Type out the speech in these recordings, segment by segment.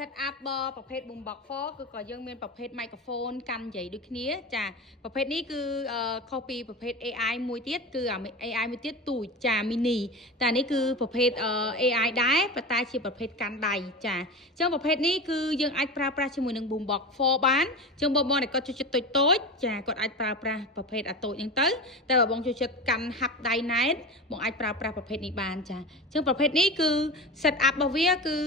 set up ប្រភេទ boombox 4គឺក៏យើងមានប្រភេទ microphone កាន់និយាយដូចគ្នាចាប្រភេទនេះគឺខុសពីប្រភេទ AI មួយទៀតគឺ AI មួយទៀតទូចចា mini តែនេះគឺប្រភេទ AI ដែរប៉ុន្តែជាប្រភេទកាន់ដៃចាអញ្ចឹងប្រភេទនេះគឺយើងអាចប្រើប្រាស់ជាមួយនឹង boombox 4បានអញ្ចឹងបងដែលគាត់ចូលចិត្តតូចចាគាត់អាចប្រើប្រាស់ប្រភេទអាតូចហ្នឹងទៅតែបើបងចូលចិត្តកាន់ហាប់ដៃណែតបងអាចប្រើប្រាស់ប្រភេទនេះបានចាអញ្ចឹងប្រភេទនេះគឺ set up របស់វាគឺ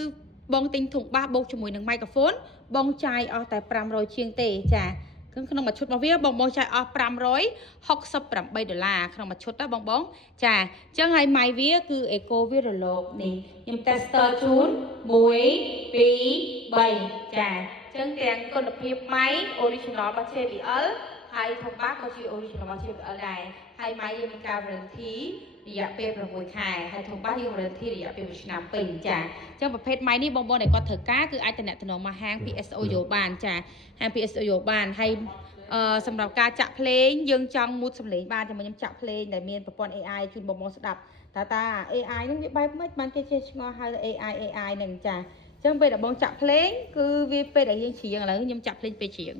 បងទិញធុងបាសបូកជាមួយនឹង microphone បងចាយអស់តែ500ជាងទេចាក្នុងមួយឈុតរបស់វាបងចាយអស់$568ក្នុងមួយឈុតណាបងចាអញ្ចឹងហើយម៉ៃវាគឺ Eco វារលកនេះខ្ញុំ tester ជូន1 2 3ចាអញ្ចឹងទាំងគុណភាពម៉ៃ original របស់ JBL ហើយធុងបាសក៏ជា original របស់ JBL ដែរហើយម៉ៃយើងមានការ warranty រយៈពេល6ខែហើយធុងបាសយើង warranty រយៈពេល1ឆ្នាំពេញចាអញ្ចឹងប្រភេទម៉ៃនេះបងដែលគាត់ត្រូវការគឺអាចតំណែងមកហាង PSO យោបានចាហាង PSO យោបានហើយសម្រាប់ការចាក់ភ្លេងយើងចង់មូតសំឡេងបានចាំខ្ញុំចាក់ភ្លេងដែលមានប្រព័ន្ធ AI ជូនបងស្ដាប់តា AI ហ្នឹងវាបែបម៉េចបានគេចេះឆ្ងល់ហៅ AI ហ្នឹងចាអញ្ចឹងពេលដែលបងចាក់ភ្លេងគឺវាពេលដែលយើងច្រៀងឥឡូវខ្ញុំចាក់ភ្លេងពេលច្រៀង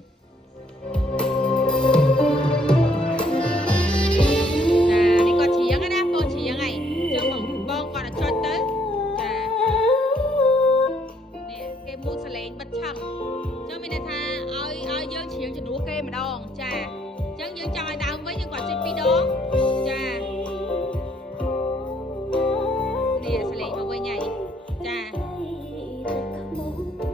ម្ដងចាអញ្ចឹងយើងចង់ឲ្យដើមវិញយើងគាត់ចេញ2ដងចានេះសលេងមកវិញហើយចា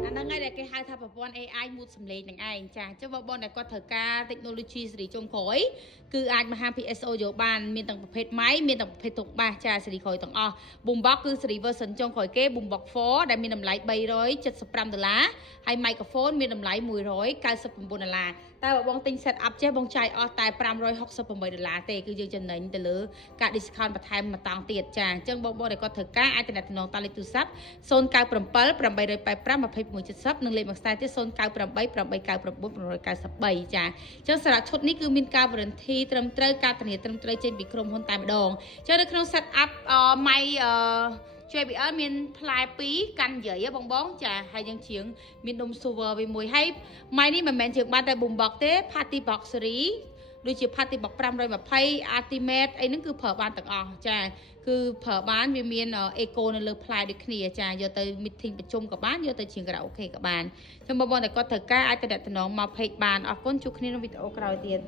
អាហ្នឹងហើយដែលគេហៅថាប្រព័ន្ធ AI មូតសំឡេងនឹងឯងចាអញ្ចឹងបងដែលគាត់ត្រូវការ technology ស៊េរីចុងក្រោយគឺអាចមកហាង PSO យកបានមានទាំងប្រភេទម៉ៃមានទាំងប្រភេទធុងបាសចាស៊េរីក្រោយទាំងអស់ boombox គឺស៊េរី version ចុងក្រោយគេ boombox 4ដែលមានតម្លៃ$375ហើយ microphone មានតម្លៃ$199តែបើបងទិញ set up ចេះបងចាយអស់តែ$568ទេគឺយើងចំណេញទៅលើការ discount បន្ថែមមួយតង់ទៀតចាអញ្ចឹងបងដែលគាត់ត្រូវការអាចតំណតំណងតាមលេខទូរស័ព្ទ097 885 2170និងលេខមួយខ្សែទៀត098 899 993ចាអញ្ចឹងសម្រាប់ឈុតនេះគឺមានការ warranty ត្រឹមត្រូវការធានាត្រឹមត្រូវចេញពីក្រុមហ៊ុនតែម្ដងអញ្ចឹងនៅក្នុង set up ម៉ៃJBL មានផ្លែ2កាន់និយាយបងចាហើយយើងជាងមានដុំ silver វាមួយហើយម៉ៃនេះមិនមែនជាងបានតែ boombox ទេ party box series ដូចជា party box 520 ultimate អីហ្នឹងគឺប្រើបានទាំងអស់ចាគឺប្រើបានវាមាន eco នៅលើផ្លែដូចគ្នាចាយកទៅ meeting ប្រជុំក៏បានយកទៅជាង karaoke ក៏បានចឹងបងតែគាត់ត្រូវការអាចតំណងមក page បានអរគុណជួបគ្នាក្នុងវីដេអូក្រោយទៀត